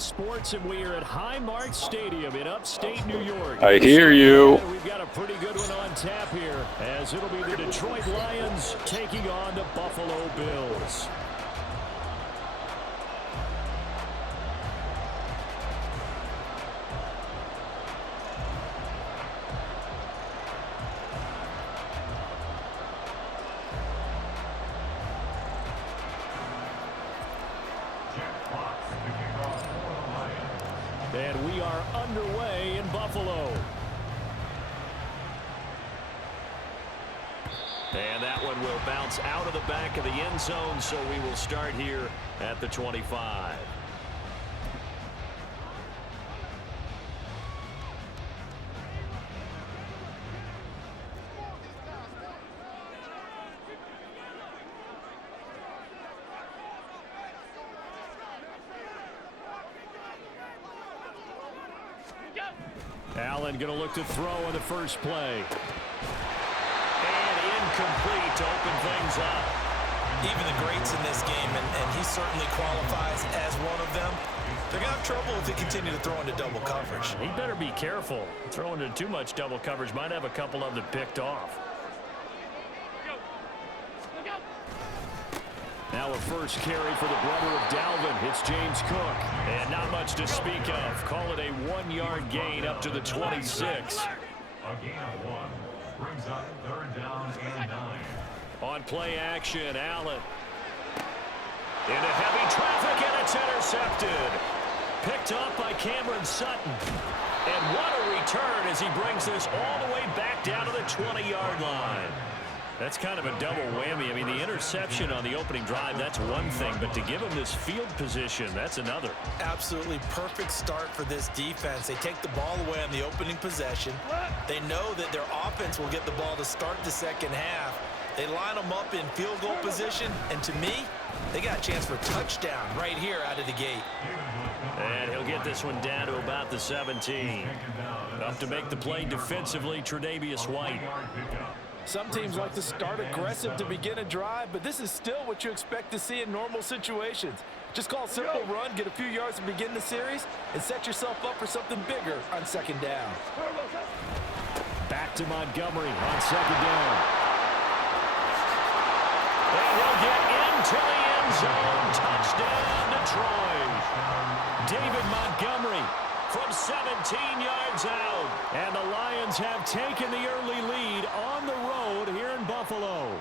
Sports, and we are at Highmark Stadium in upstate New York. I hear you. And we've got a pretty good one on tap here, as it'll be the Detroit Lions taking on the Buffalo Bills. And we are underway in Buffalo. And that one will bounce out of the back of the end zone, so we will start here at the 25. Allen going to look to throw on the first play. And incomplete to open things up. Even the greats in this game, and he certainly qualifies as one of them, they're going to have trouble if they continue to throw into double coverage. He better be careful. Throwing into too much double coverage might have a couple of them picked off. Now a first carry for the brother of Dalvin. It's James Cook. And not much to speak of. Call it a 1-yard gain up to the 26. A gain of 1 brings up 3rd down and 9. On play action, Allen. Into heavy traffic, and it's intercepted. Picked up by Cameron Sutton. And what a return as he brings this all the way back down to the 20-yard line. That's kind of a double whammy. I mean, the interception on the opening drive, that's one thing. But to give him this field position, that's another. Absolutely perfect start for this defense. They take the ball away on the opening possession. They know that their offense will get the ball to start the second half. They line them up in field goal position. And to me, they got a chance for a touchdown right here out of the gate. And he'll get this one down to about the 17. Up to make the play defensively, Tre'Davious White. Some teams like to start aggressive to begin a drive, but this is still what you expect to see in normal situations. Just call a simple run, get a few yards to begin the series, and set yourself up for something bigger on second down. Back to Montgomery on second down. And he'll get into the end zone. Touchdown, Detroit. David Montgomery from 17 yards out. And the Lions have taken the early lead on the road here in Buffalo.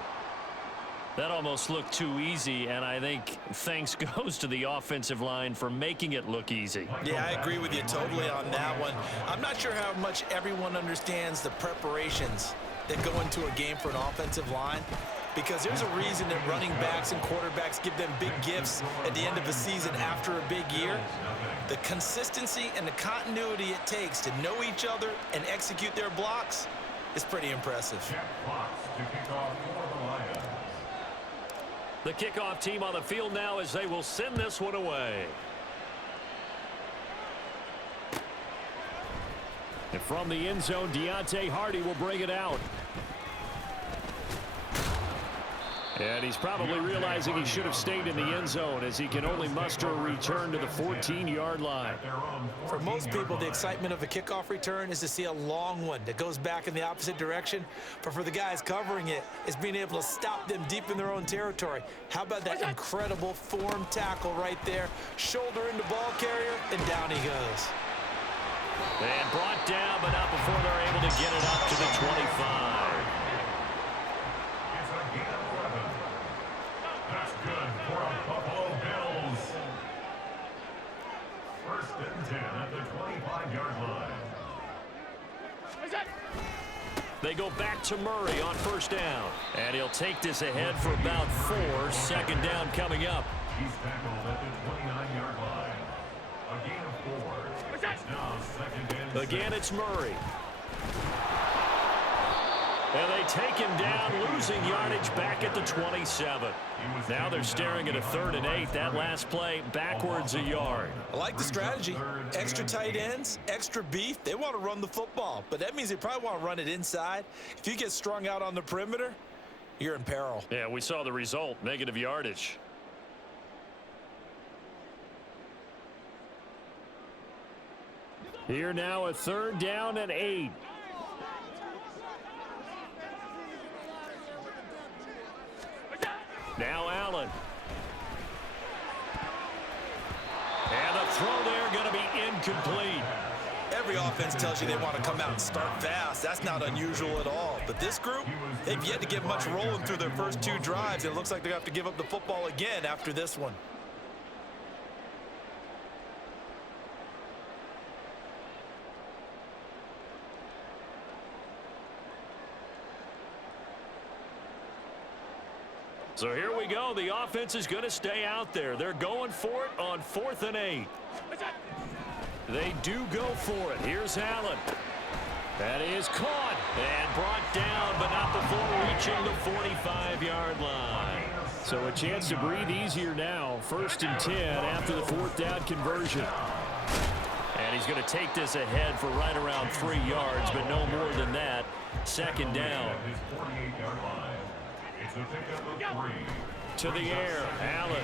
That almost looked too easy, and I think thanks goes to the offensive line for making it look easy. Yeah, I agree with you totally on that one. I'm not sure how much everyone understands the preparations that go into a game for an offensive line, because there's a reason that running backs and quarterbacks give them big gifts at the end of a season after a big year. The consistency and the continuity it takes to know each other and execute their blocks is pretty impressive. The kickoff team on the field now as they will send this one away. And from the end zone, Deontay Hardy will bring it out. And he's probably realizing he should have stayed in the end zone as he can only muster a return to the 14-yard line. For most people, the excitement of a kickoff return is to see a long one that goes back in the opposite direction. But for the guys covering it, it's being able to stop them deep in their own territory. How about that incredible form tackle right there? Shoulder into ball carrier, and down he goes. And brought down, but not before they're able to get it up to the 25. That's good for a Buffalo Bills. 1st and 10 at the 25-yard line. They go back to Murray on first down. And he'll take this ahead for about 4. Second down coming up. He's tackled at the 29-yard line. A gain of 4. It's now 2nd and 6. Again, it's Murray. And they take him down, losing yardage back at the 27. Now they're staring at a 3rd and 8. That last play, backwards a yard. I like the strategy. Extra tight ends, extra beef. They want to run the football, but that means they probably want to run it inside. If you get strung out on the perimeter, you're in peril. Yeah, we saw the result, negative yardage. Here now a 3rd down and 8. Now Allen. And the throw there going to be incomplete. Every offense tells you they want to come out and start fast. That's not unusual at all. But this group, they've yet to get much rolling through their first 2 drives. It looks like they have to give up the football again after this one. So here we go. The offense is going to stay out there. They're going for it on 4th and 8. They do go for it. Here's Allen. That is caught and brought down, but not before reaching the 45-yard line. So a chance to breathe easier now. 1st and 10 after the 4th down conversion. And he's going to take this ahead for right around 3 yards, but no more than that. 2nd down. To the air, Allen.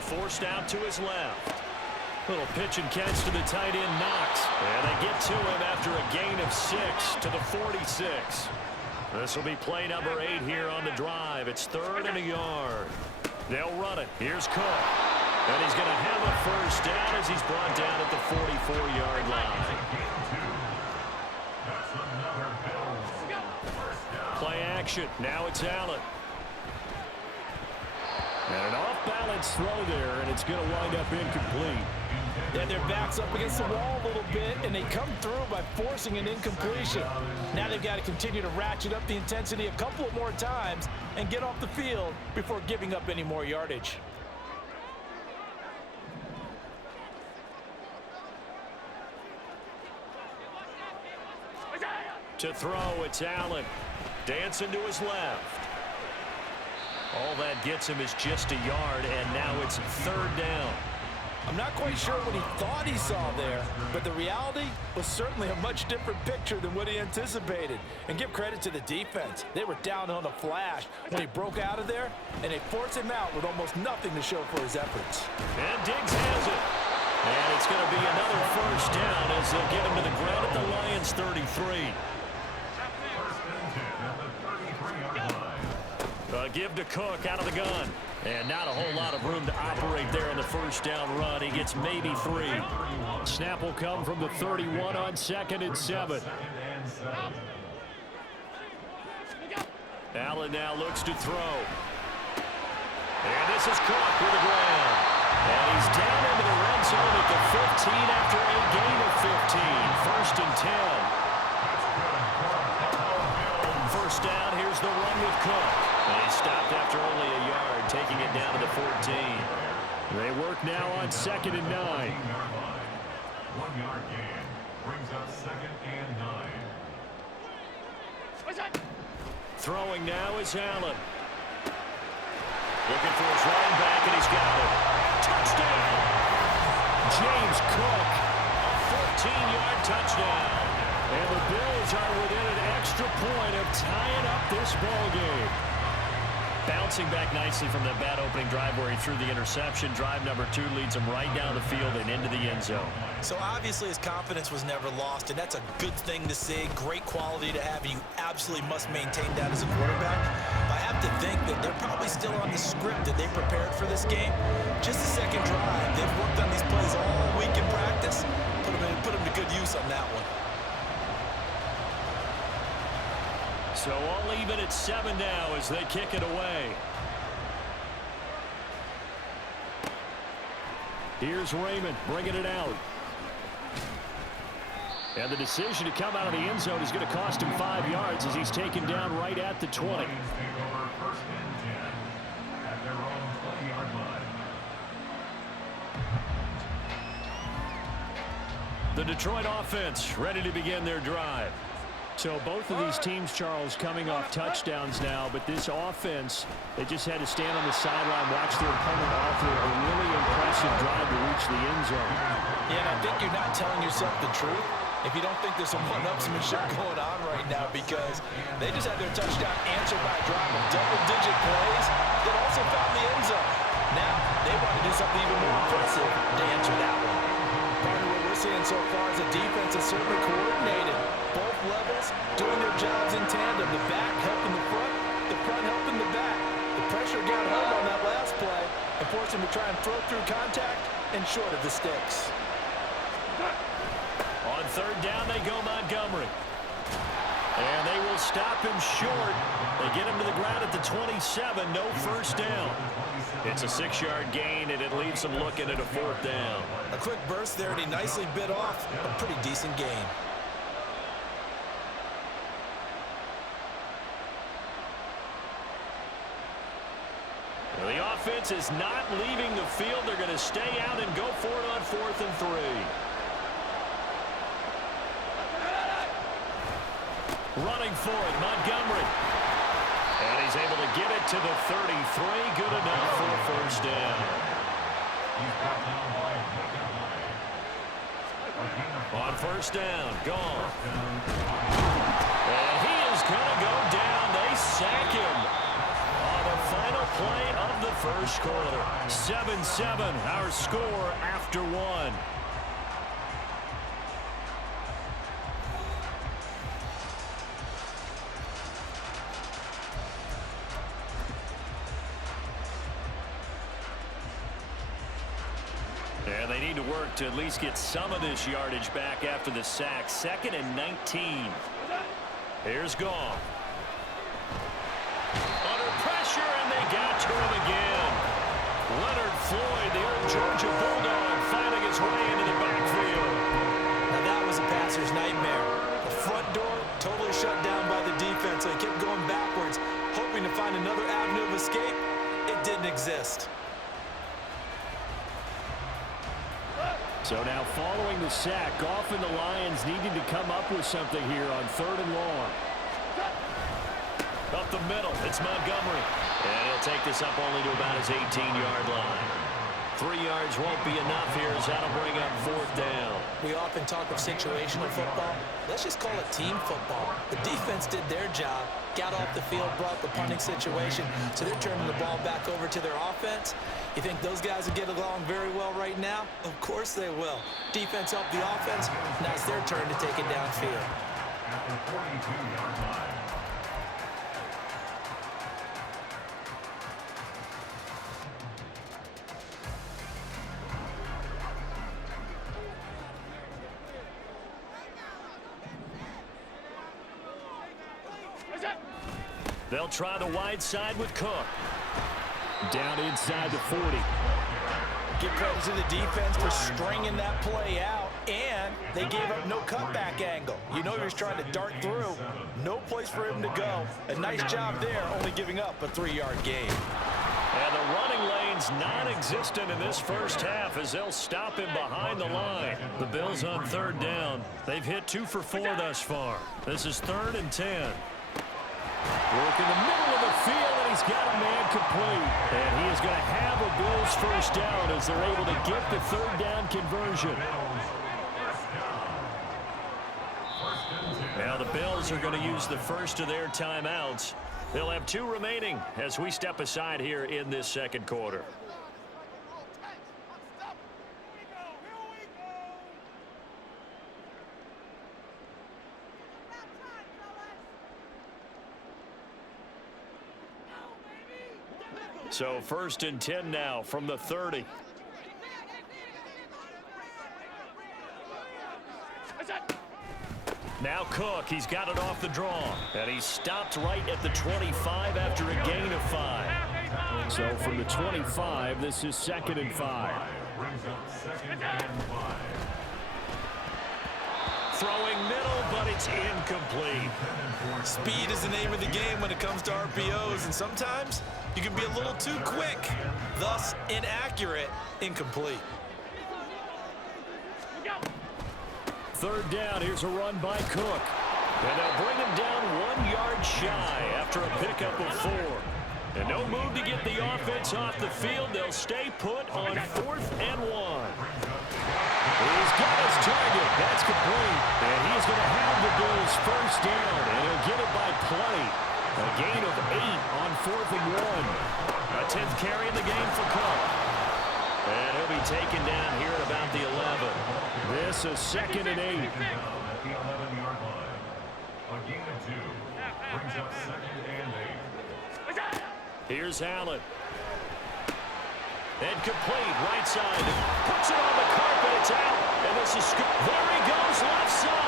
Forced out to his left. Little pitch and catch to the tight end, Knox. And they get to him after a gain of 6 to the 46. This will be play number 8 here on the drive. It's 3rd and a yard. They'll run it. Here's Cook. And he's going to have a 1st down as he's brought down at the 44-yard line. Play action. Now it's Allen. And an off-balance throw there, and it's going to wind up incomplete. And their back's up against the wall a little bit, and they come through by forcing an incompletion. Now they've got to continue to ratchet up the intensity a couple of more times and get off the field before giving up any more yardage. To throw, it's Allen. Dancing to his left. All that gets him is just a yard, and now it's 3rd down. I'm not quite sure what he thought he saw there, but the reality was certainly a much different picture than what he anticipated. And give credit to the defense. They were down on a flash when he broke out of there, and they forced him out with almost nothing to show for his efforts. And Diggs has it. And it's going to be another 1st down as they'll get him to the ground at the Lions' 33. Give to Cook out of the gun. And not a whole lot of room to operate there on the 1st down run. He gets maybe 3. Snap will come from the 31 on 2nd and 7. Allen now looks to throw. And this is Cook with the ground. And he's down into the red zone at the 15 after a gain of 15. 1st and 10. 1st down, here's the run with Cook. And he stopped after only a yard, taking it down to the 14. They work now on 2nd and 9. 1-yard gain brings up 2nd and 9. Throwing now is Allen. Looking for his running back, and he's got it. Touchdown! James Cook, a 14-yard touchdown. And the Bills are within an extra point of tying up this ball game. Bouncing back nicely from that bad opening drive where he threw the interception. Drive number 2 leads him right down the field and into the end zone. So obviously his confidence was never lost, and that's a good thing to see. Great quality to have, and you absolutely must maintain that as a quarterback. But I have to think that they're probably still on the script that they prepared for this game. Just the 2nd drive. They've worked on these plays all week in practice. Put them to good use on that one. So all even at 7 now as they kick it away. Here's Raymond bringing it out. And the decision to come out of the end zone is going to cost him 5 yards as he's taken down right at the 20. Lions take over 1st and 10 at their own 20-yard line. The Detroit offense ready to begin their drive. So both of these teams, Charles, coming off touchdowns now, but this offense, they just had to stand on the sideline, watch their opponent offer a really impressive drive to reach the end zone. Yeah, and I think you're not telling yourself the truth if you don't think there's some one-upsmanship going on right now, because they just had their touchdown answered by a drive of double-digit plays that also found the end zone. Now, they want to do something even more impressive to answer that one. Partner, what we're seeing so far is a defense that's certainly coordinated. Both levels doing their jobs in tandem. The back helping the front helping the back. The pressure got home on that last play and forced him to try and throw through contact and short of the sticks. On third down, they go Montgomery. And they will stop him short. They get him to the ground at the 27, no first down. It's a 6-yard gain, and it leaves them looking at a fourth down. A quick burst there, and he nicely bit off a pretty decent gain. Well, the offense is not leaving the field. They're going to stay out and go for it on 4th and 3. Running for it, Montgomery. And he's able to get it to the 33. Good enough for a first down. On first down, gone. And he is going to go down. They sack him on the final play of the first quarter. 7-7, our score after 1. And they need to work to at least get some of this yardage back after the sack. 2nd and 19. Here's Goff. Under pressure, and they got to him again. Leonard Floyd, the old Georgia Bulldog, finding his way into the backfield. Now that was a passer's nightmare. The front door totally shut down by the defense. So he kept going backwards, hoping to find another avenue of escape. It didn't exist. So now following the sack, Goff and the Lions needing to come up with something here on 3rd and long. Up the middle, it's Montgomery. And he'll take this up only to about his 18-yard line. 3 yards won't be enough here as that'll bring up 4th down. We often talk of situational football. Let's just call it team football. The defense did their job, got off the field, brought the punting situation, so they're turning the ball back over to their offense. You think those guys will get along very well right now? Of course they will. Defense helped the offense. Now it's their turn to take it downfield. At the 42-yard line. They'll try the wide side with Cook. Down inside the 40. Give credit to the defense for stringing that play out, and they gave up no cutback angle. You know he was trying to dart through. No place for him to go. A nice job there, only giving up a 3-yard gain. And the running lane's non-existent in this first half as they'll stop him behind the line. The Bills on 3rd down. They've hit 2 for 4 thus far. This is 3rd and 10. Work in the middle of the field, and he's got a man complete. And he is going to have a Bills first down as they're able to get the 3rd down conversion. Now the Bills are going to use the first of their timeouts. They'll have 2 remaining as we step aside here in this second quarter. So 1st and 10 now from the 30. Now Cook, he's got it off the draw. And he's stopped right at the 25 after a gain of 5. So from the 25, this is 2nd and 5. Throwing middle, but it's incomplete. Speed is the name of the game when it comes to RPOs, and sometimes you can be a little too quick, thus inaccurate, incomplete. 3rd down, here's a run by Cook. And they'll bring him down 1 yard shy after a pickup of 4. And no move to get the offense off the field. They'll stay put on 4th and 1. He's got his target. That's complete. And he's going to have the Bills first down. And he'll get it by play. A gain of 8 on 4th and 1. A 10th carry in the game for Cook. And he'll be taken down here at about the 11. This it's a 2nd and 8. At the 11-yard line. A gain of 2 brings up 2nd and 8. Here's Allen. And complete, right side. Puts it on the carpet, it's out. And this is, there he goes, left side.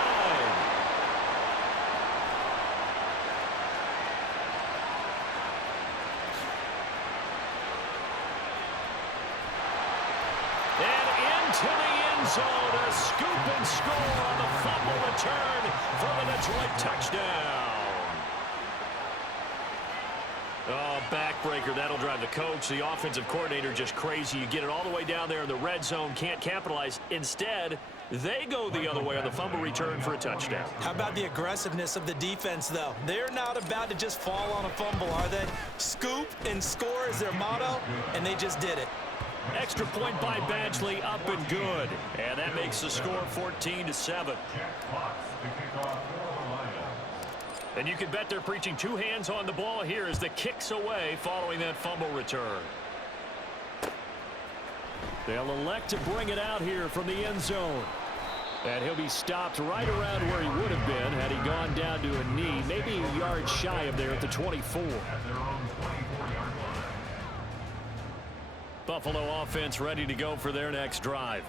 And into the end zone, a scoop and score on the fumble return for the Detroit touchdown. Oh, backbreaker. That'll drive the coach, the offensive coordinator, just crazy. You get it all the way down there in the red zone, can't capitalize. Instead, they go the other way on the fumble return for a touchdown. How about the aggressiveness of the defense, though? They're not about to just fall on a fumble, are they? Scoop and score is their motto, and they just did it. Extra point by Badgley, up and good. And that makes the score 14-7. And you can bet they're preaching 2 hands on the ball here as the kick's away following that fumble return. They'll elect to bring it out here from the end zone. And he'll be stopped right around where he would have been had he gone down to a knee, maybe a yard shy of there at the 24. Buffalo offense ready to go for their next drive.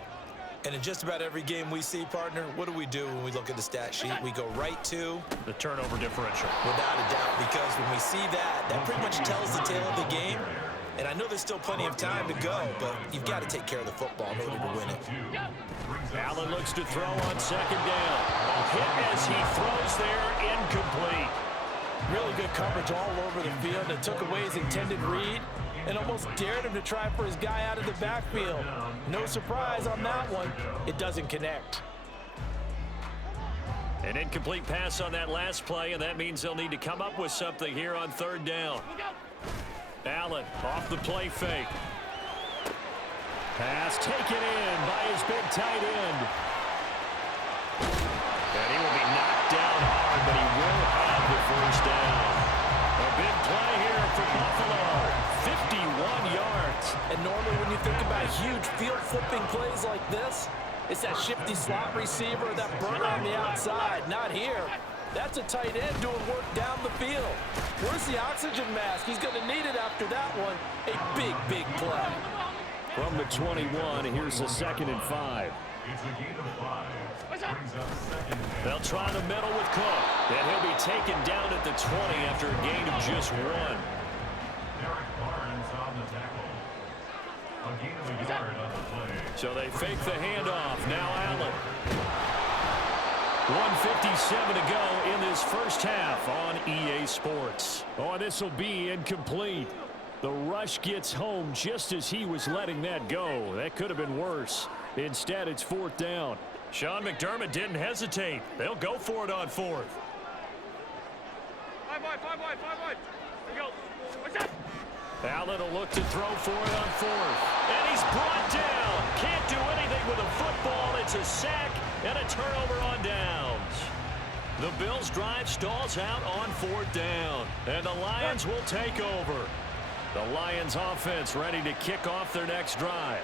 And in just about every game we see, partner, what do we do when we look at the stat sheet? We go right to the turnover differential. Without a doubt, because when we see that, that pretty much tells the tale of the game. And I know there's still plenty of time to go, but you've got to take care of the football in order to win it. Allen looks to throw on 2nd down. A hit as he throws there, incomplete. Really good coverage all over the field. It took away his intended read and almost dared him to try for his guy out of the backfield. No surprise on that one. It doesn't connect. An incomplete pass on that last play, and that means they'll need to come up with something here on 3rd down. Allen off the play fake. Pass taken in by his big tight end. And he will be knocked down hard, but he will have the 1st down. A big play here for Buffalo. 51 yards. And normally when you think about huge field flipping plays like this, it's that shifty slot receiver, that burner on the outside. Not here. That's a tight end doing work down the field. Where's the oxygen mask? He's going to need it after that one. A big, big play. From the 21, here's the 2nd and 5. It's a gain of 5. Brings up 2nd. They'll try the middle with Cook. And he'll be taken down at the 20 after a gain of just 1. Derek Barnes on the tackle. A gain of a yard on the play. So they fake the handoff. Now Allen. 1:57 to go in this first half on EA Sports. Oh, and this will be incomplete. The rush gets home just as he was letting that go. That could have been worse. Instead, it's 4th down. Sean McDermott didn't hesitate. They'll go for it on 4th. 5 wide. Here we go. What's up? Allen will look to throw for it on 4th. And he's brought down. Can't do anything with a football. It's a sack and a turnover on downs. The Bills' drive stalls out on 4th down. And the Lions will take over. The Lions offense ready to kick off their next drive.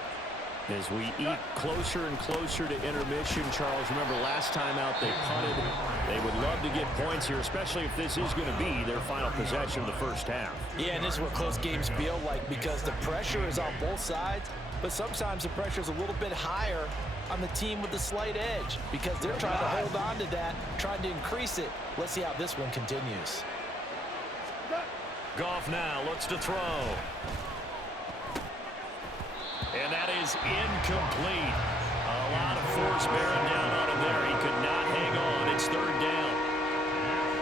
As we eat closer and closer to intermission, Charles, remember last time out they punted. They would love to get points here, especially if this is going to be their final possession of the first half. Yeah, and this is what close games feel like because the pressure is on both sides, but sometimes the pressure is a little bit higher on the team with the slight edge because they're trying to hold on to that, trying to increase it. Let's see how this one continues. Goff now looks to throw. And that is incomplete. A lot of force bearing down on him there. He could not hang on. It's 3rd down.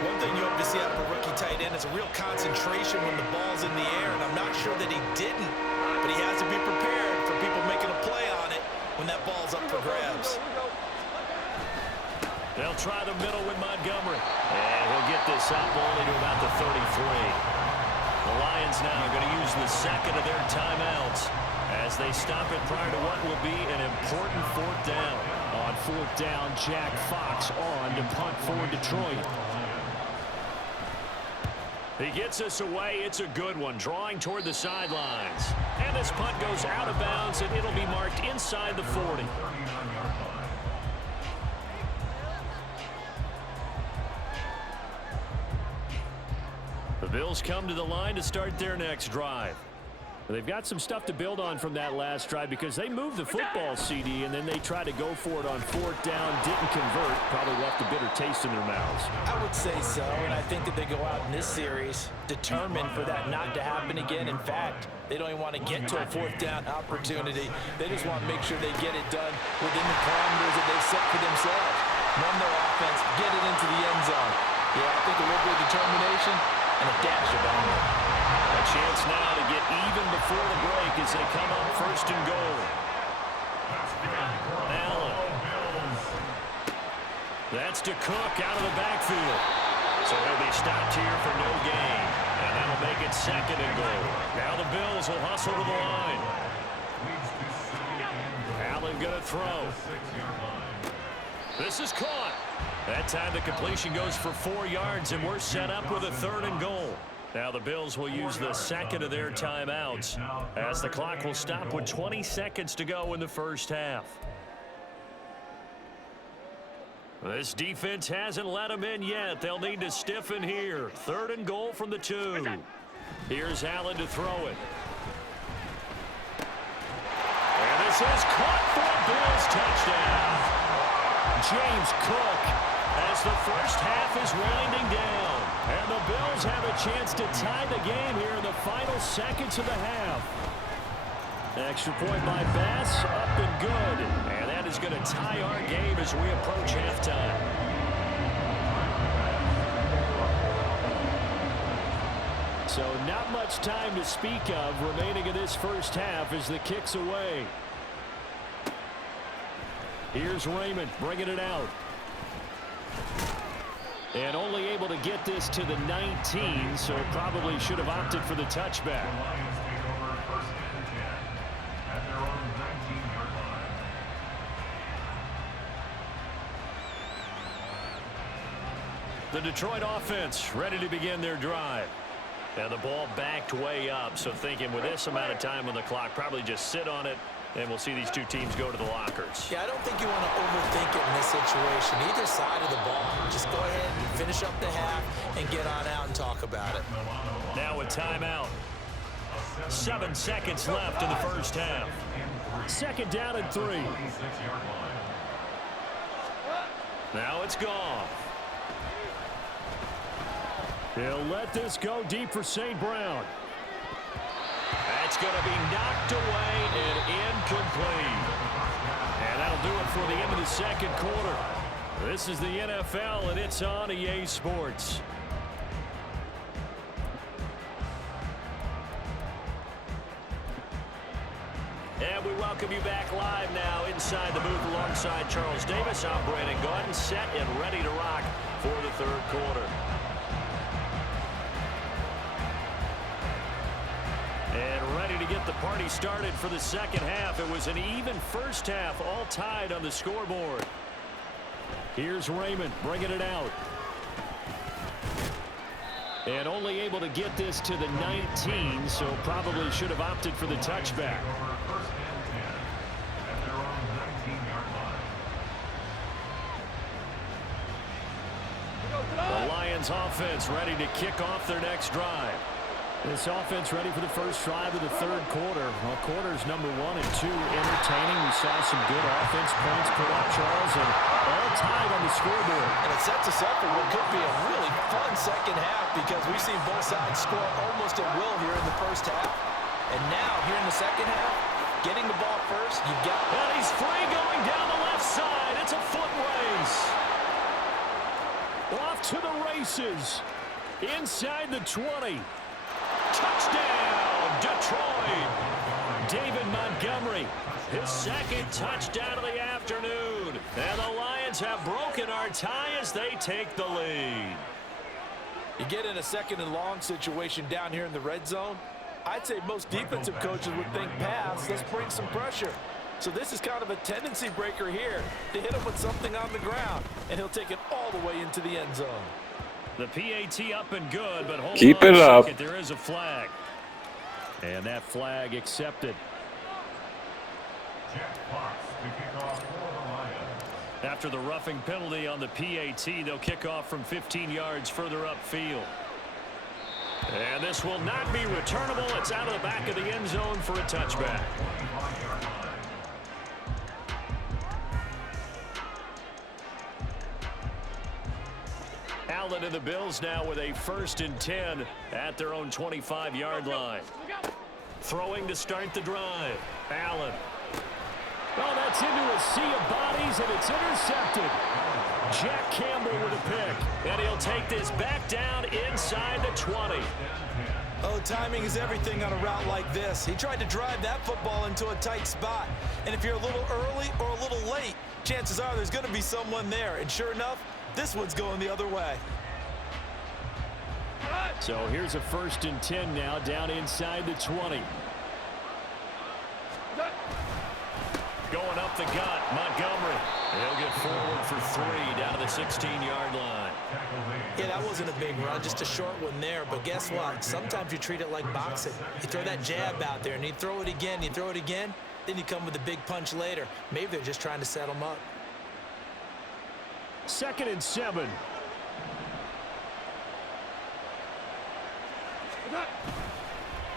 One thing you hope to see out of a rookie tight end is a real concentration when the ball's in the air, and I'm not sure that he didn't, but he has to be prepared for people making a play on it when that ball's up for grabs. They'll try the middle with Montgomery. And he'll get this up only to about the 33. The Lions now are going to use the 2nd of their timeouts as they stop it prior to what will be an important 4th down. On 4th down, Jack Fox on to punt for Detroit. He gets us away. It's a good one, drawing toward the sidelines. And this punt goes out of bounds, and it'll be marked inside the 40. Bills come to the line to start their next drive. They've got some stuff to build on from that last drive because they moved the football, CD, and then they tried to go for it on 4th down, didn't convert, probably left a bitter taste in their mouths. I would say so, and I think that they go out in this series determined for that not to happen again. In fact, they don't even want to get to a 4th down opportunity. They just want to make sure they get it done within the parameters that they've set for themselves. Run their offense, get it into the end zone. Yeah, I think a little bit of determination and a dash of anger. A chance now to get even before the break as they come up 1st and goal. Allen. That's to Cook out of the backfield. So he'll be stopped here for no gain. And that'll make it 2nd and goal. Now the Bills will hustle to the line. Allen going to throw. This is caught. That time the completion goes for 4 yards, and we're set up with a 3rd and goal. Now the Bills will use the 2nd of their timeouts as the clock will stop with 20 seconds to go in the first half. This defense hasn't let them in yet. They'll need to stiffen here. 3rd and goal from the 2. Here's Allen to throw it. And this is caught for a Bills touchdown. James Cook as the first half is winding down. And the Bills have a chance to tie the game here in the final seconds of the half. Extra point by Bass, up and good. And that is going to tie our game as we approach halftime. So not much time to speak of remaining in this first half as the kick's away. Here's Raymond bringing it out. And only able to get this to the 19, so probably should have opted for the touchback. The Detroit offense ready to begin their drive. And the ball backed way up, so thinking with this amount of time on the clock, probably just sit on it, and we'll see these two teams go to the lockers. Yeah, I don't think you want to overthink it in this situation. Either side of the ball. Just go ahead and finish up the half and get on out and talk about it. Now a timeout. 7 seconds left in the first half. 2nd down and 3. Now it's gone. He'll let this go deep for St. Brown. That's going to be knocked away and incomplete. And that'll do it for the end of the 2nd quarter. This is the NFL, and it's on EA Sports. And we welcome you back live now inside the booth alongside Charles Davis. I'm Brandon Gaudin, set and ready to rock for the 3rd quarter. And ready to get the party started for the 2nd half. It was an even first half, all tied on the scoreboard. Here's Raymond bringing it out. And only able to get this to the 19, so probably should have opted for the touchback. The Lions offense ready to kick off their next drive. This offense ready for the first drive of the 3rd quarter. Well, quarters number 1 and 2 entertaining. We saw some good offense points put up, Charles, and all tied on the scoreboard. And it sets us up for what could be a really fun 2nd half because we've seen both sides score almost at will here in the first half. And now, here in the 2nd half, getting the ball first, you've got... And he's free going down the left side. It's a foot race. Off to the races. Inside the 20. Touchdown, Detroit. David Montgomery, his 2nd touchdown of the afternoon. And the Lions have broken our tie as they take the lead. You get in a 2nd and long situation down here in the red zone. I'd say most defensive coaches would think pass. Let's bring some pressure. So this is kind of a tendency breaker here to hit him with something on the ground. And he'll take it all the way into the end zone. The PAT up and good, but hold Keep on it a up. second. There is a flag. And that flag accepted. After the roughing penalty on the PAT, they'll kick off from 15 yards further upfield. And this will not be returnable. It's out of the back of the end zone for a touchback. Allen and the Bills now with a 1st and 10 at their own 25-yard line. Throwing to start the drive. Allen. Oh, that's into a sea of bodies, and it's intercepted. Jack Campbell with a pick. And he'll take this back down inside the 20. Oh, timing is everything on a route like this. He tried to drive that football into a tight spot. And if you're a little early or a little late, chances are there's going to be someone there. And sure enough, this one's going the other way. So here's a 1st and 10 now down inside the 20. Going up the gut, Montgomery. He'll get forward for 3 down to the 16-yard line. Yeah, that wasn't a big run, just a short one there. But guess what? Sometimes you treat it like boxing. You throw that jab out there, and you throw it again, then you come with a big punch later. Maybe they're just trying to set them up. 2nd and 7.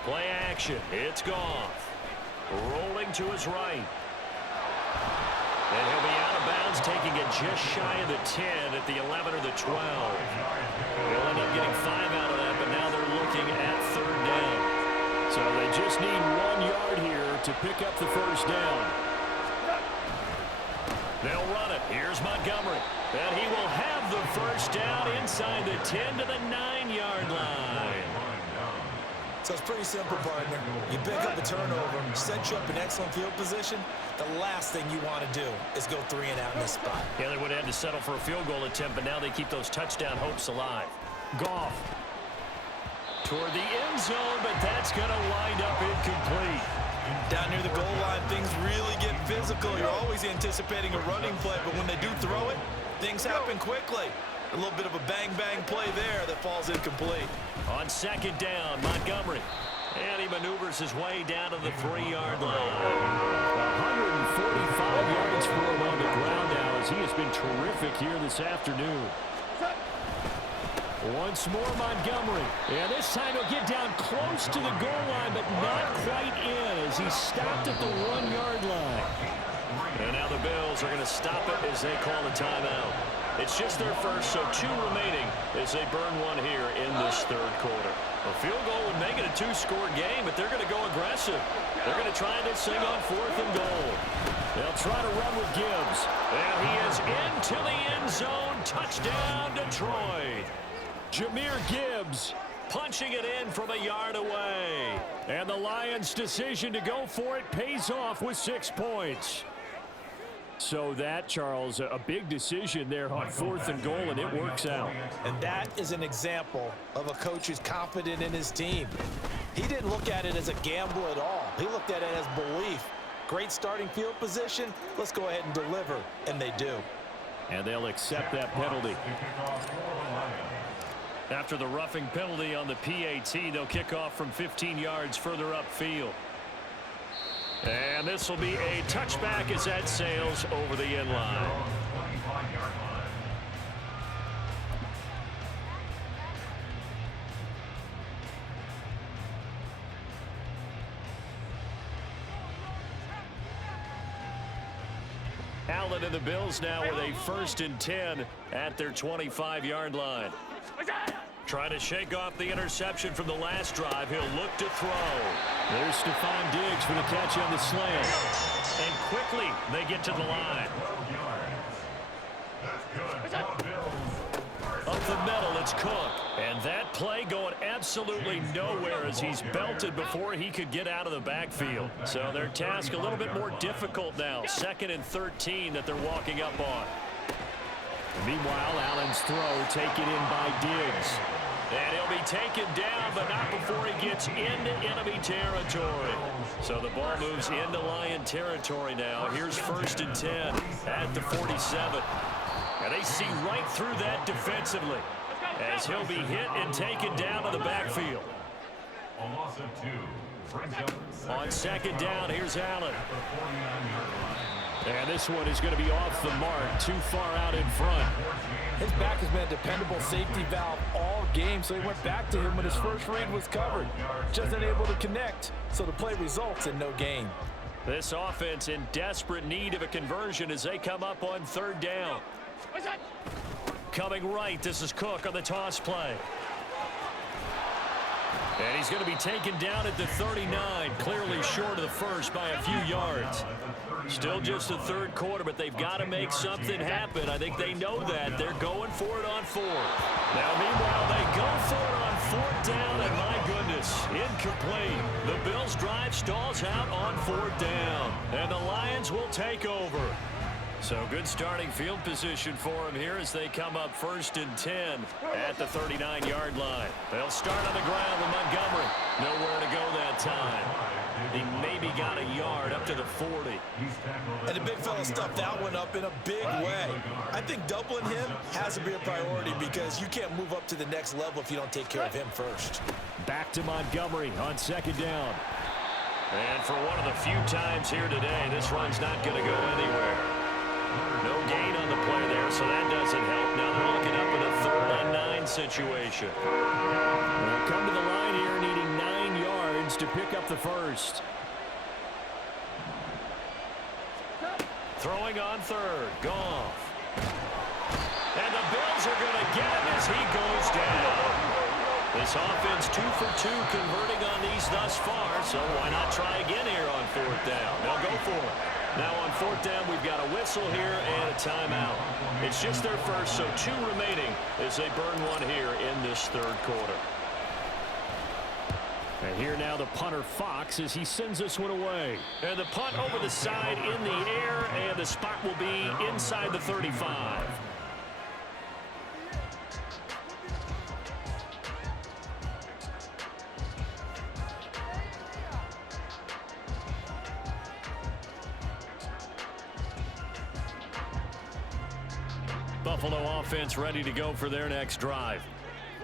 Play action. It's Goff. Rolling to his right. And he'll be out of bounds, taking it just shy of the 10 at the 11 or the 12. They'll end up getting 5 out of that, but now they're looking at 3rd down. So they just need 1 yard here to pick up the 1st down. They'll run it. Here's Montgomery. And he will have the 1st down inside the 10 to the 9-yard line. So it's pretty simple, partner. You pick up a turnover, set you up in excellent field position. The last thing you want to do is go 3 and out in this spot. Yeah, they would have had to settle for a field goal attempt, but now they keep those touchdown hopes alive. Goff toward the end zone, but that's going to wind up incomplete. Down near the goal line, things really get physical. You're always anticipating a running play, but when they do throw it, things happen quickly. A little bit of a bang-bang play there that falls incomplete. On 2nd down, Montgomery. And he maneuvers his way down to the 3-yard line. 145 yards for him on the ground now as he has been terrific here this afternoon. Once more, Montgomery. And this time he'll get down close to the goal line, but not quite in as he stopped at the 1-yard line. And now the Bills are going to stop it as they call a timeout. It's just their first, so 2 remaining as they burn 1 here in this 3rd quarter. A field goal would make it a 2-score game, but they're going to go aggressive. They're going to try this thing on 4th and goal. They'll try to run with Gibbs. And he is into the end zone. Touchdown, Detroit. Jahmyr Gibbs punching it in from a yard away. And the Lions' decision to go for it pays off with 6 points. So that, Charles, a big decision there on 4th and goal, and it works out. And that is an example of a coach who's confident in his team. He didn't look at it as a gamble at all. He looked at it as belief. Great starting field position. Let's go ahead and deliver, and they do. And they'll accept that penalty. After the roughing penalty on the PAT, they'll kick off from 15 yards further upfield. And this will be a touchback as that sails over the end line. Allen and the Bills now with a 1st and 10 at their 25-yard line. Trying to shake off the interception from the last drive. He'll look to throw. There's Stephon Diggs for the catch on the slant. And quickly they get to the line. Up the middle, it's Cook. And that play going absolutely nowhere as he's belted before he could get out of the backfield. So their task a little bit more difficult now. 2nd and 13 that they're walking up on. Meanwhile, Allen's throw taken in by Diggs. And he'll be taken down, but not before he gets into enemy territory. So the ball moves into Lion territory now. Here's 1st and 10 at the 47. And they see right through that defensively as he'll be hit and taken down to the backfield. A loss of 2. On 2nd down, here's Allen. And this one is going to be off the mark, too far out in front. His back has been a dependable safety valve all game, so he went back to him when his first read was covered. Just unable to connect, so the play results in no gain. This offense in desperate need of a conversion as they come up on third down. Coming right, this is Cook on the toss play. And he's going to be taken down at the 39, clearly short of the first by a few yards. Still just the third quarter, but they've got to make something happen. I think they know that. They're going for it on fourth. Now, meanwhile, they go for it on fourth down, and my goodness, incomplete. The Bills' drive stalls out on fourth down, and the Lions will take over. So good starting field position for him here as they come up 1st and 10 at the 39-yard line. They'll start on the ground with Montgomery. Nowhere to go that time. He maybe got a yard up to the 40. And the big fella stuffed that one up in a big way. I think doubling him has to be a priority because you can't move up to the next level if you don't take care of him first. Back to Montgomery on 2nd down. And for one of the few times here today, this run's not going to go anywhere. No gain on the play there, so that doesn't help. Now they're looking up in a 3rd and 9 situation. They'll come to the line here needing 9 yards to pick up the first. Throwing on 3rd. Goff. And the Bills are going to get him as he goes down. This offense 2 for 2 converting on these thus far, so why not try again here on 4th down? They'll go for it. Now on 4th down, we've got a whistle here and a timeout. It's just their first, so 2 remaining as they burn one here in this 3rd quarter. And here now the punter Fox as he sends this one away. And the punt over the side in the air, and the spot will be inside the 35. Buffalo offense ready to go for their next drive.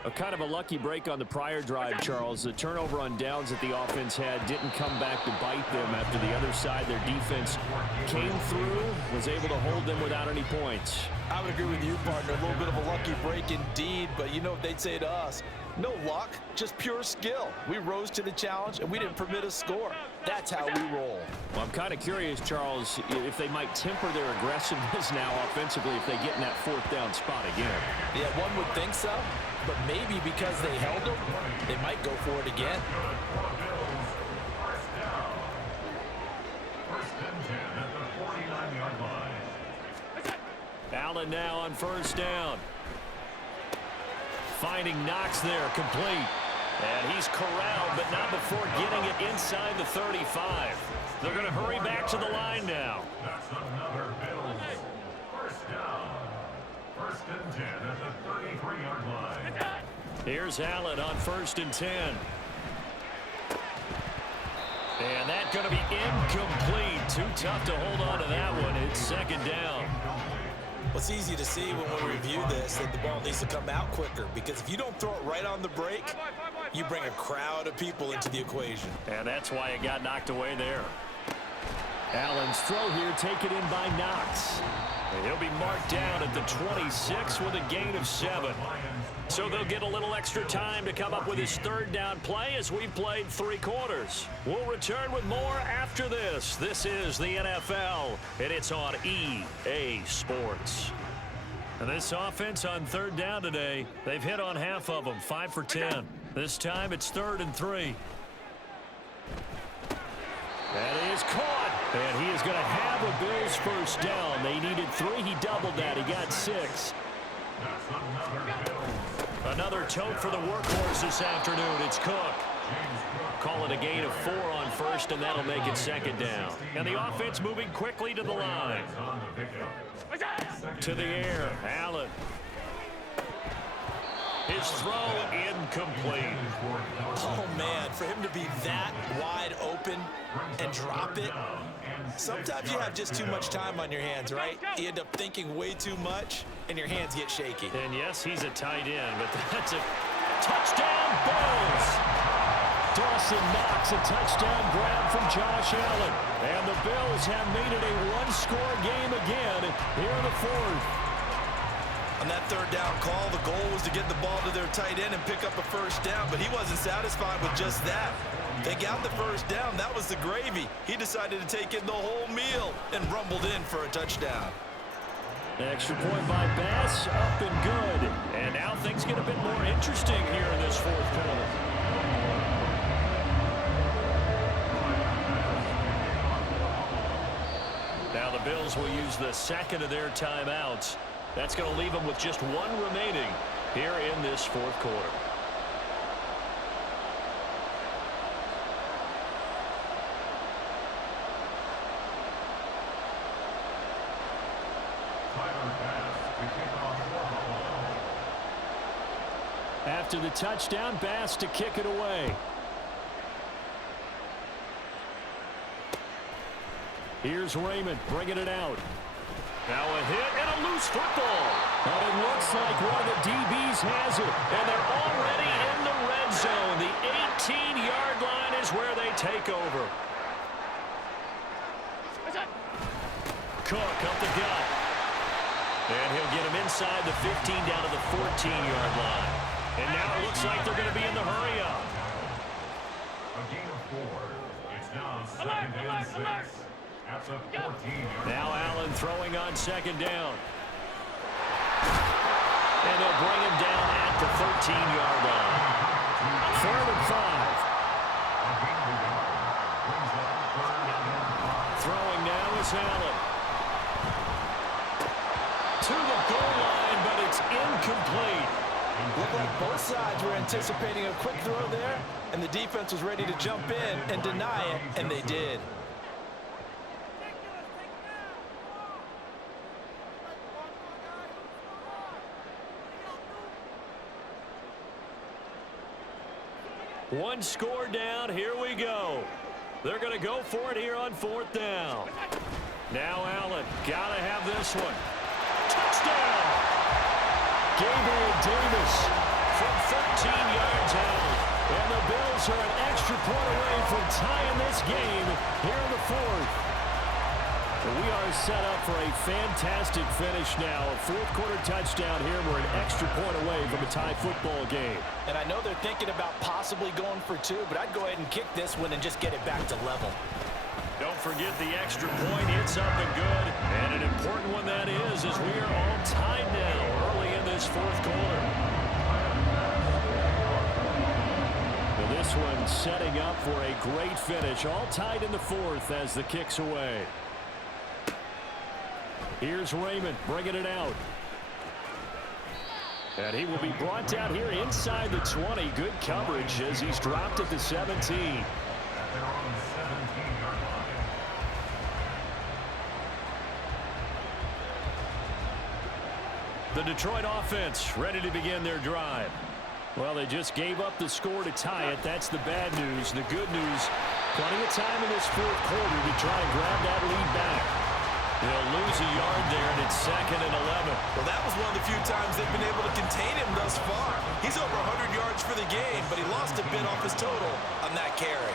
A kind of a lucky break on the prior drive, Charles. The turnover on downs that the offense had didn't come back to bite them after the other side. Their defense came through, was able to hold them without any points. I would agree with you, partner. A little bit of a lucky break indeed, but you know what they'd say to us. No luck, just pure skill. We rose to the challenge, and we didn't permit a score. That's how we roll. Well, I'm kind of curious, Charles, if they might temper their aggressiveness now offensively if they get in that 4th down spot again. Yeah, one would think so, but maybe because they held them, they might go for it again. Allen now on 1st down. Finding Knox there, complete. And he's corralled, but not before getting it inside the 35. They're going to hurry back to the line now. That's another Bills. 1st down. 1st and 10 at the 33-yard line. Here's Allen on 1st and 10. And that's going to be incomplete. Too tough to hold on to that one. It's 2nd down. Well, it's easy to see when we review this that the ball needs to come out quicker because if you don't throw it right on the break, you bring a crowd of people into the equation. And that's why it got knocked away there. Allen's throw here taken in by Knox. And he'll be marked down at the 26 with a gain of 7. So they'll get a little extra time to come up with his 3rd down play as we've played 3 quarters. We'll return with more after this. This is the NFL, and it's on EA Sports. And this offense on 3rd down today, they've hit on half of them, 5 for 10. This time it's 3rd and 3. That is caught, and he is going to have a Bills 1st down. They needed 3. He doubled that. He got 6. Another tote for the workhorse this afternoon. It's Cook. Call it a gain of 4 on 1st, and that'll make it 2nd down. And the offense moving quickly to the line. To the air, Allen. His throw incomplete. Oh, man, for him to be that wide open and drop it, sometimes you have just too much time on your hands, right? You end up thinking way too much, and your hands get shaky. And yes, he's a tight end, but that's a touchdown, Bills. Dawson Knox, a touchdown grab from Josh Allen. And the Bills have made it a one-score game again here in the fourth. On that third down call, the goal was to get the ball to their tight end and pick up a first down, but he wasn't satisfied with just that. They got the first down. That was the gravy. He decided to take in the whole meal and rumbled in for a touchdown. Extra point by Bass, up and good. And now things get a bit more interesting here in this fourth quarter. Now the Bills will use the second of their timeouts. That's going to leave them with just one remaining here in this fourth quarter. After the touchdown, Bass to kick it away. Here's Raymond bringing it out. Now a hit and a loose football. But it looks like one of the DBs has it. And they're already in the red zone. The 18-yard line is where they take over. Cook up the gut. And he'll get him inside the 15 down to the 14-yard line. And now it looks like they're going to be in the hurry up. A gain of 4. It's now second and 6. At the 14-yard line. Now Allen throwing on second down. And they'll bring him down at the 13-yard line. 3rd and 5. Throwing now is Allen. To the goal line, but it's incomplete. Looked like both sides were anticipating a quick throw there, and the defense was ready to jump in and deny it, and they did. One score down. Here we go. They're going to go for it here on 4th down. Now Allen. Got to have this one. Touchdown! Gabriel Davis from 13 yards out. And the Bills are an extra point away from tying this game here in the 4th. We are set up for a fantastic finish now. A fourth-quarter touchdown here. We're an extra point away from a tie football game. And I know they're thinking about possibly going for 2, but I'd go ahead and kick this one and just get it back to level. Don't forget the extra point. It's up and good. And an important one that is, as we are all tied now early in this fourth quarter. Well, this one setting up for a great finish. All tied in the 4th as the kick's away. Here's Raymond bringing it out. And he will be brought down here inside the 20. Good coverage as he's dropped at the 17. The Detroit offense ready to begin their drive. Well, they just gave up the score to tie it. That's the bad news. The good news, plenty of time in this fourth quarter to try and grab that lead back. They'll lose a yard there, and it's 2nd and 11. Well, that was one of the few times they've been able to contain him thus far. He's over 100 yards for the game, but he lost a bit off his total on that carry.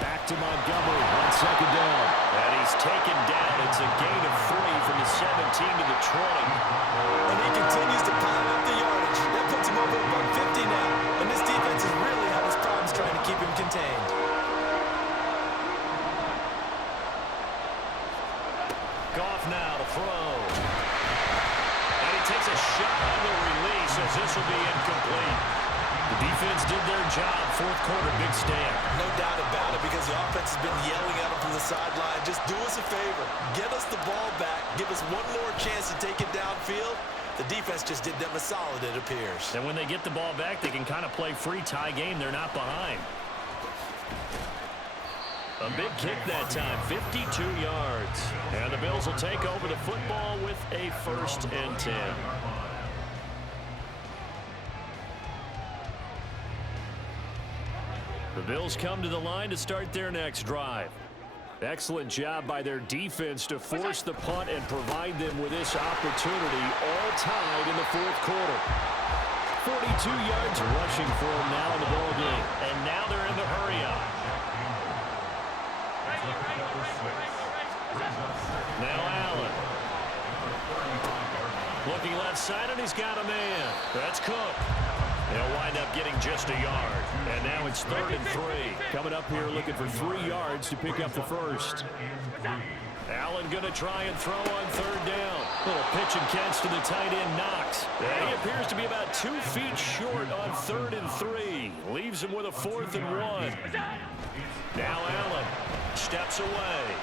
Back to Montgomery on second down. And he's taken down. It's a gain of 3 from the 17 to the 20. And he continues to pile up the yardage. That puts him over 150 now. And this defense has really had his problems trying to keep him contained. Goff now to throw. And he takes a shot on the release as this will be incomplete. The defense did their job. Fourth quarter, big stand. No doubt about it, because the offense has been yelling at him from the sideline. Just do us a favor. Get us the ball back. Give us one more chance to take it downfield. The defense just did them a solid, it appears. And when they get the ball back, they can kind of play free tie game. They're not behind. A big kick that time, 52 yards. And the Bills will take over the football with a 1st and 10. The Bills come to the line to start their next drive. Excellent job by their defense to force the punt and provide them with this opportunity, all tied in the fourth quarter. 42 yards rushing for him now in the ball game. And now they're in the hurry-up. Now Allen. Looking left side, and he's got a man. That's Cook. They'll wind up getting just a yard. And now it's 3rd and 3. Coming up here looking for 3 yards to pick up the first. Allen going to try and throw on 3rd down. Little pitch and catch to the tight end, Knox. And he appears to be about 2 feet short on 3rd and 3. Leaves him with a 4th and 1. Now Allen steps away.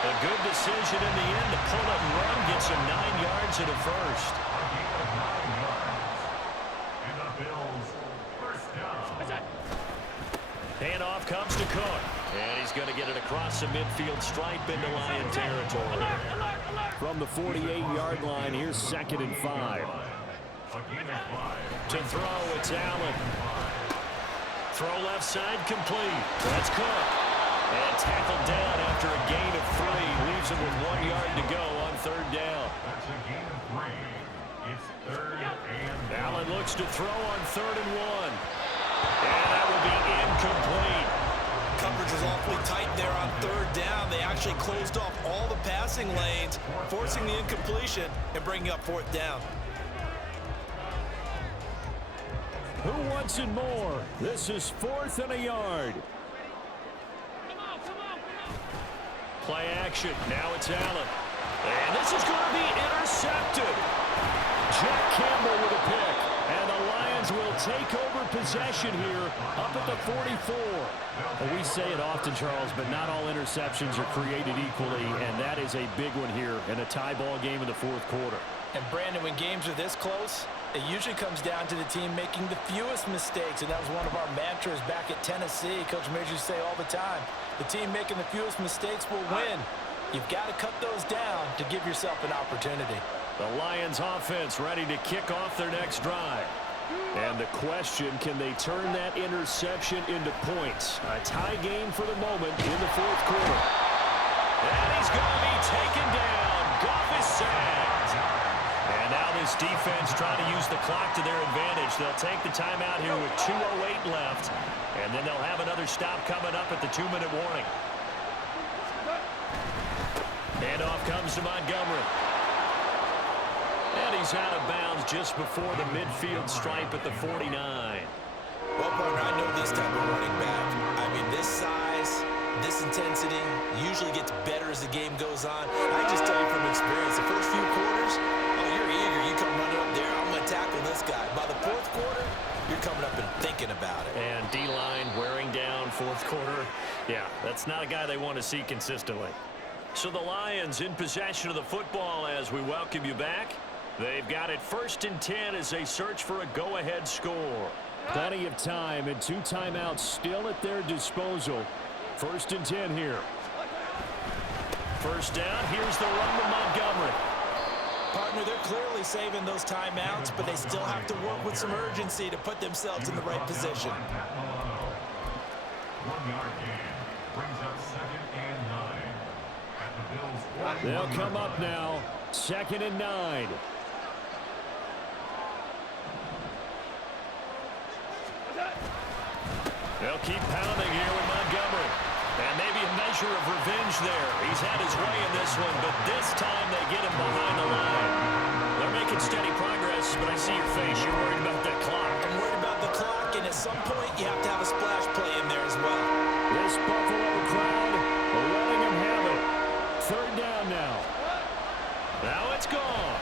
A good decision in the end to pull up and run. Gets him 9 yards and a first. Handoff comes to Cook. And he's going to get it across the midfield stripe into Lion territory. From the 48-yard line, here's 2nd and 5. To throw, it's Allen. Throw left side complete. That's Cook. And tackled down after a gain of 3. Leaves him with 1 yard to go on 3rd down. That's a gain of 3. It's 3rd and 1. Allen looks to throw on 3rd and 1. And that will be incomplete. Coverage was awfully tight there on 3rd down. They actually closed off all the passing lanes, forcing the incompletion and bringing up 4th down. Who wants it more? This is 4th and a yard. Play action. Now it's Allen. And this is going to be intercepted. Jack Campbell with a pick. And the Lions will take over possession here up at the 44. Well, we say it often, Charles, but not all interceptions are created equally, and that is a big one here in a tie ball game in the 4th quarter. And Brandon, when games are this close, it usually comes down to the team making the fewest mistakes, and that was one of our mantras back at Tennessee. Coach Mears used to say all the time, the team making the fewest mistakes will win. You've got to cut those down to give yourself an opportunity. The Lions offense ready to kick off their next drive. And the question, can they turn that interception into points? A tie game for the moment in the 4th quarter. And he's going to be taken down. Goff is sacked. And now this defense trying to use the clock to their advantage. They'll take the timeout here with 2:08 left. And then they'll have another stop coming up at the 2-minute warning. Handoff comes to Montgomery. And he's out of bounds just before the midfield stripe at the 49. Well, partner, I know this type of running back. I mean, this size, this intensity usually gets better as the game goes on. I just tell you from experience, the first few quarters, oh, you're eager. You come running up there, I'm going to tackle this guy. By the 4th quarter, you're coming up and thinking about it. And D-line wearing down 4th quarter. Yeah, that's not a guy they want to see consistently. So the Lions in possession of the football as we welcome you back. They've got it 1st and 10 as they search for a go-ahead score. Plenty of time and 2 timeouts still at their disposal. 1st and 10 here. First down, here's the run to Montgomery. Partner, they're clearly saving those timeouts, but they still have to work with some urgency to put themselves in the right position. 1 yard gain brings up 2nd and 9. At the Bills' They'll come up now. 2nd and 9. They'll keep pounding here with Montgomery. And maybe a measure of revenge there. He's had his way in this one, but this time they get him behind the line. They're making steady progress, but I see your face. You're worried about that clock. I'm worried about the clock, and at some point you have to have a splash play in there as well. This Buffalo crowd letting him have it. 3rd down now. Now it's gone.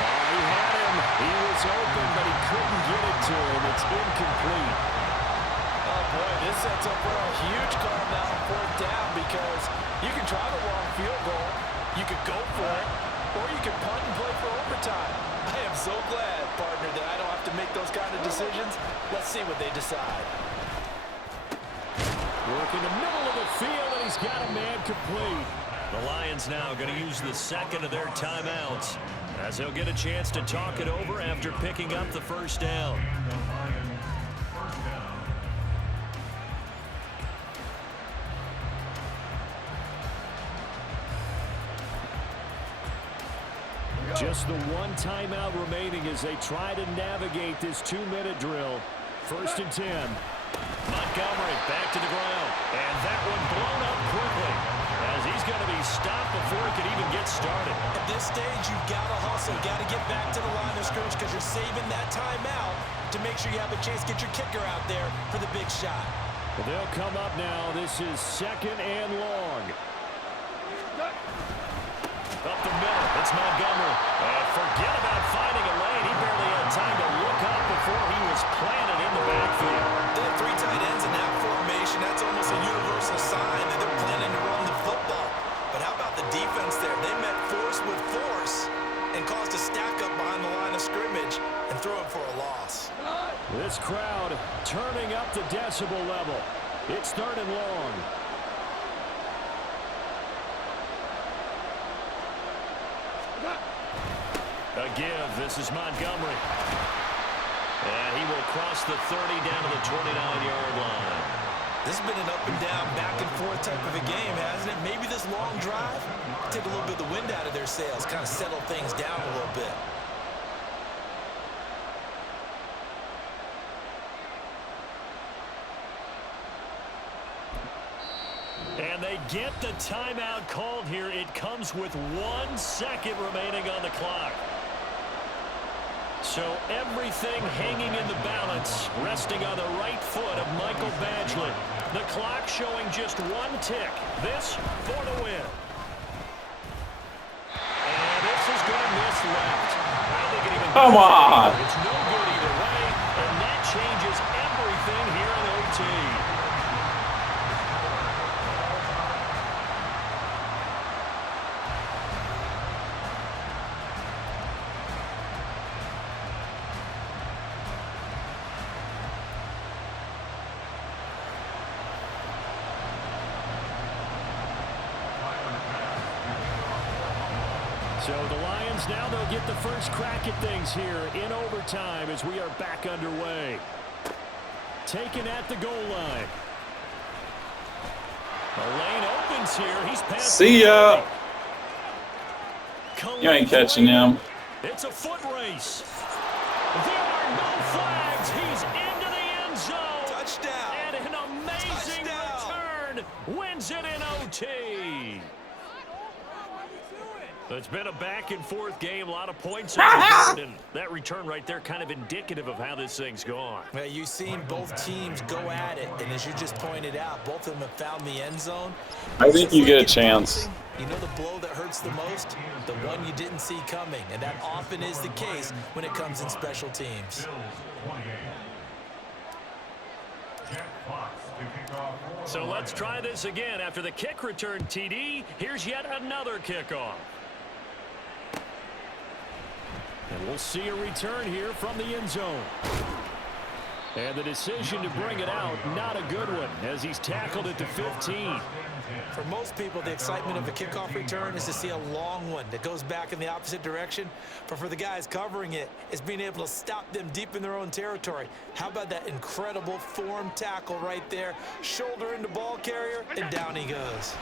Oh, he had him. He was open, but he couldn't get it to him. It's incomplete. Oh, boy, this sets up for a huge call now on 4th down because you can try the long field goal, you could go for it, or you can punt and play for overtime. I am so glad, partner, that I don't have to make those kind of decisions. Let's see what they decide. Work in the middle of the field, and he's got a man complete. The Lions now going to use the 2nd of their timeouts as they'll get a chance to talk it over after picking up the 1st down. Just the one timeout remaining as they try to navigate this 2-minute drill. 1st and 10. Montgomery back to the ground. And that one blown up quickly as he's going to be stopped before he can even get started. At this stage, you've got to hustle. Got to get back to the line of scrimmage because you're saving that timeout to make sure you have a chance to get your kicker out there for the big shot. Well, they'll come up now. This is 2nd and long. Up the middle, it's Montgomery. And forget about finding a lane. He barely had time to look up before he was planted in the backfield. They have 3 tight ends in that formation. That's almost a universal sign that they're planning to run the football. But how about the defense there? They met force with force and caused a stack up behind the line of scrimmage and threw him for a loss. This crowd turning up the decibel level. It's 3rd and long. A give. This is Montgomery. And he will cross the 30 down to the 29-yard line. This has been an up and down, back and forth type of a game, hasn't it? Maybe this long drive take a little bit of the wind out of their sails, kind of settle things down a little bit. And they get the timeout called here. It comes with 1 second remaining on the clock. So everything hanging in the balance, resting on the right foot of Michael Badgley. The clock showing just 1 tick. This for the win. And this is going to miss left. I think it even Come on. It's no good either way, and that changes everything here in OT. So the Lions now they'll get the first crack at things here in overtime as we are back underway. Taken at the goal line. The lane opens here. He's passed. See ya. You ain't catching him. It's a foot race. There are no flags. He's into the end zone. Touchdown. And an amazing return wins it in OT. It's been a back-and-forth game, a lot of points on the board, and that return right there kind of indicative of how this thing's gone. Well, you've seen both teams go at it, and as you just pointed out, both of them have found the end zone. I think you get a chance. You know the blow that hurts the most? The one you didn't see coming, and that often is the case when it comes in special teams. So let's try this again. After the kick return TD, here's yet another kickoff. And we'll see a return here from the end zone. And the decision to bring it out, not a good one, as he's tackled at the 15. For most people, the excitement of a kickoff return is to see a long one that goes back in the opposite direction. But for the guys covering it, it's being able to stop them deep in their own territory. How about that incredible form tackle right there? Shoulder into ball carrier, and down he goes.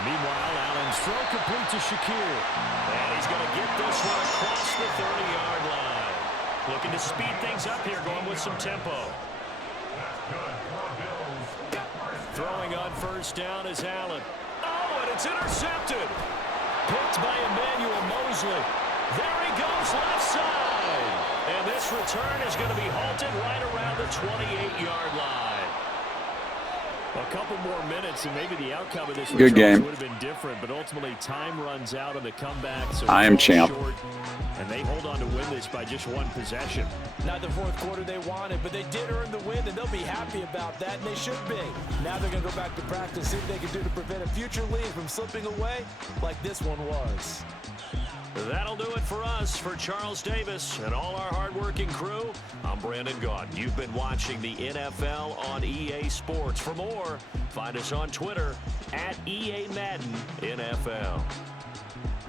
Meanwhile, Allen's throw complete to Shakir. And he's going to get this one across the 30-yard line. Looking to speed things up here, going with some tempo. Throwing on first down is Allen. Oh, and it's intercepted. Picked by Emmanuel Mosley. There he goes, left side. And this return is going to be halted right around the 28-yard line. A couple more minutes and maybe the outcome of this good game would have been different, but ultimately time runs out on the comeback. So I am champ. Short, and they hold on to win this by just 1 possession. Not the fourth quarter they wanted, but they did earn the win, and they'll be happy about that, and they should be. Now they're going to go back to practice, see what they can do to prevent a future lead from slipping away like this one was. That'll do it for us. For Charles Davis and all our hardworking crew, I'm Brandon Gaudin. You've been watching the NFL on EA Sports. For more, find us on Twitter at EA Madden NFL.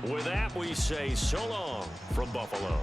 With that, we say so long from Buffalo.